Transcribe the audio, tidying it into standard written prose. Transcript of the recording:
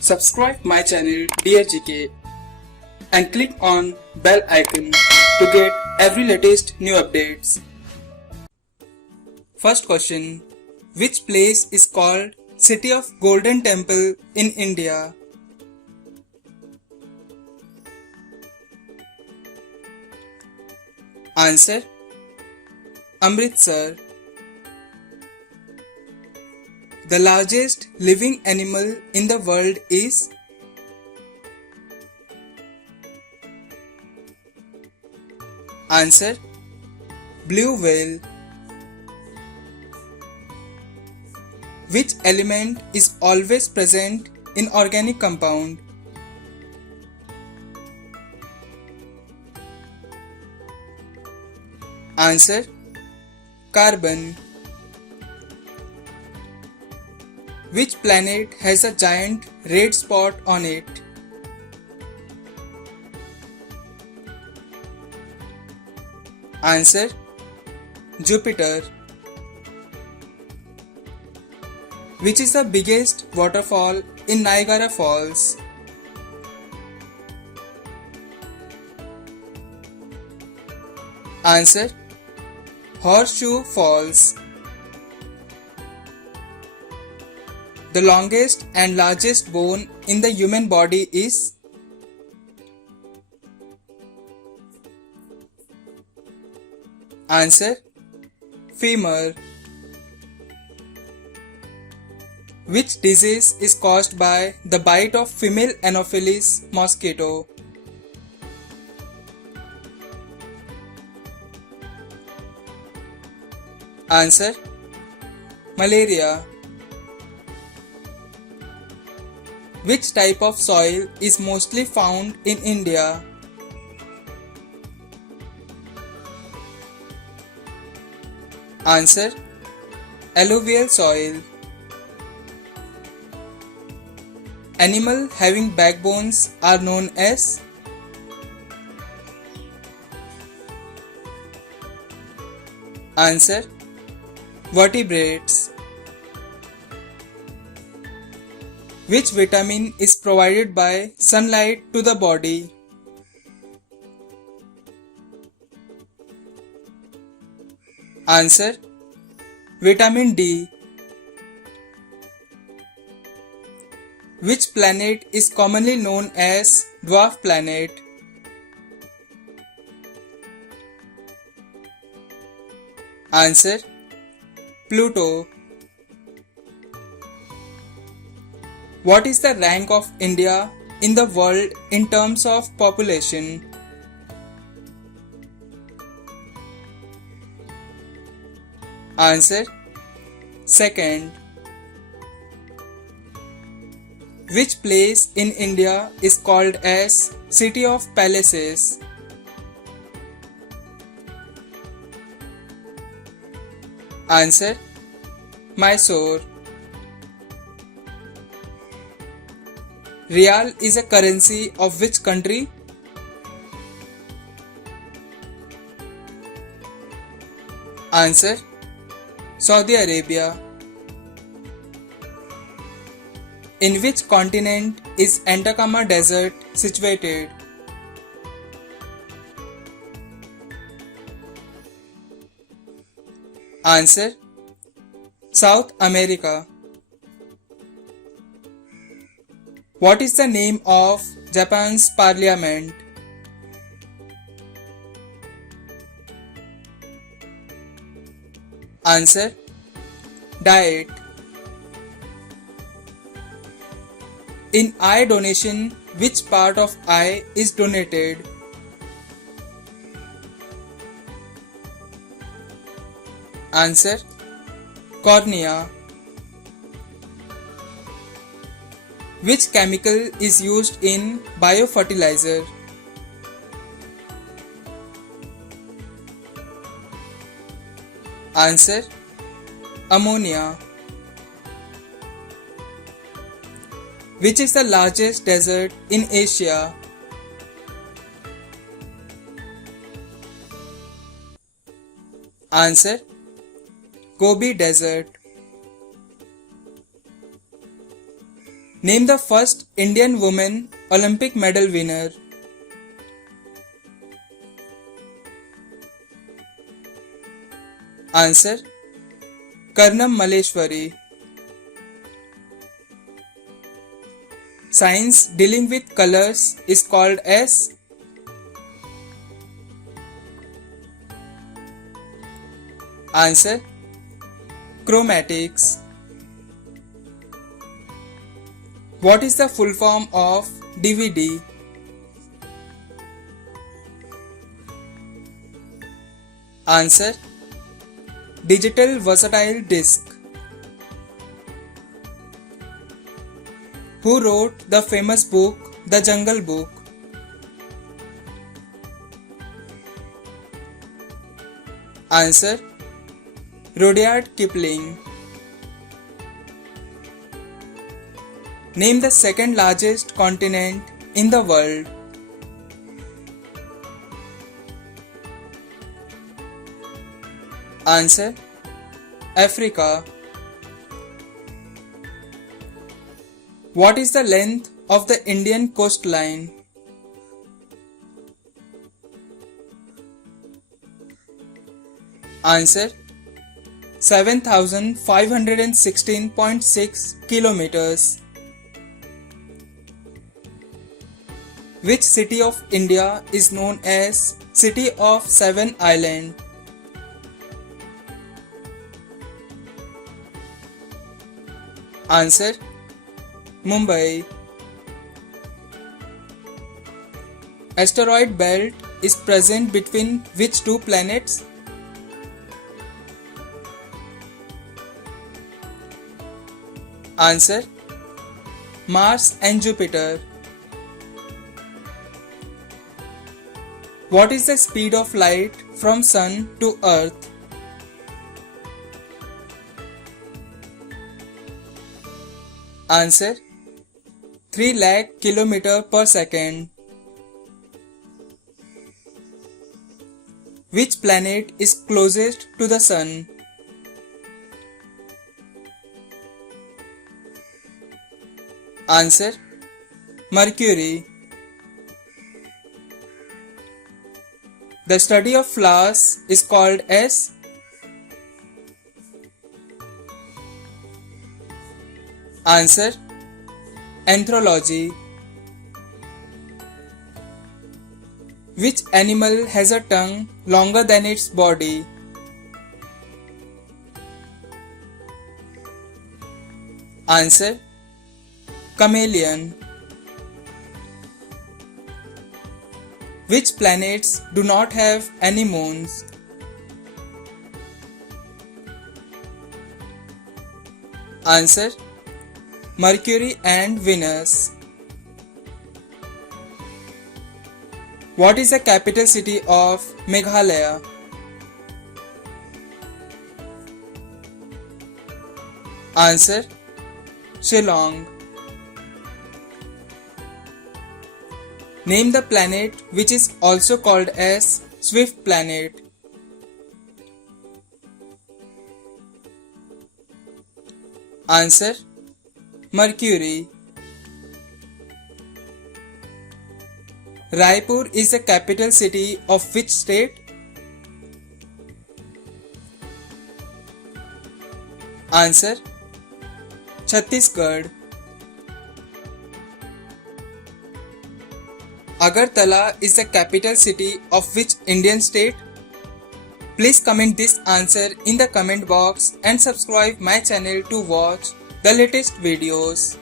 Subscribe my channel Dear GK and click on bell icon to get every latest new updates. First question. Which place is called City of Golden Temple in India? Answer. Amritsar. The largest living animal in the world is? Answer. Blue whale. Which element is always present in organic compound? Answer. Carbon. Which planet has a giant red spot on it? Answer. Jupiter. Which is the biggest waterfall in Niagara Falls? Answer. Horseshoe Falls. The longest and largest bone in the human body is? Answer. Femur. Which disease is caused by the bite of female Anopheles mosquito? Answer. Malaria. Which type of soil is mostly found in India? Answer. Alluvial soil. Animal having backbones are known as? Answer. Vertebrates. Which vitamin is provided by sunlight to the body? Answer. Vitamin D. Which planet is commonly known as dwarf planet? Answer. Pluto. What is the rank of India in the world in terms of population? Answer. Second. Which place in India is called as City of Palaces? Answer. Mysore. Rial is a currency of which country? Answer. Saudi Arabia. In which continent is Atacama Desert situated? Answer. South America. What is the name of Japan's parliament? Answer. Diet. In eye donation, which part of eye is donated? Answer. Cornea. Which chemical is used in biofertilizer? Answer. Ammonia. Which is the largest desert in Asia? Answer. Gobi Desert. Name the first Indian woman Olympic medal winner. Answer: Karnam Malleshwari. Science dealing with colors is called as? Answer: Chromatics. What is the full form of DVD? Answer: Digital Versatile Disc. Who wrote the famous book The Jungle Book? Answer: Rudyard Kipling. Name the second largest continent in the world. Answer: Africa. What is the length of the Indian coastline? Answer: 7,516.6 kilometers. Which city of India is known as City of Seven Islands? Answer: Mumbai. Asteroid belt is present between which two planets? Answer: Mars and Jupiter. What is the speed of light from Sun to Earth? Answer: 3 lakh km per second. Which planet is closest to the Sun? Answer: Mercury. The study of flowers is called as? Answer: Anthropology. Which animal has a tongue longer than its body? Answer: Chameleon. Which planets do not have any moons? Answer: Mercury and Venus. What is the capital city of Meghalaya? Answer: Shillong. Name the planet which is also called as Swift planet. Answer: Mercury. Raipur is the capital city of which state? Answer: Chhattisgarh. Agartala is the capital city of which Indian state? Please comment this answer in the comment box and subscribe my channel to watch the latest videos.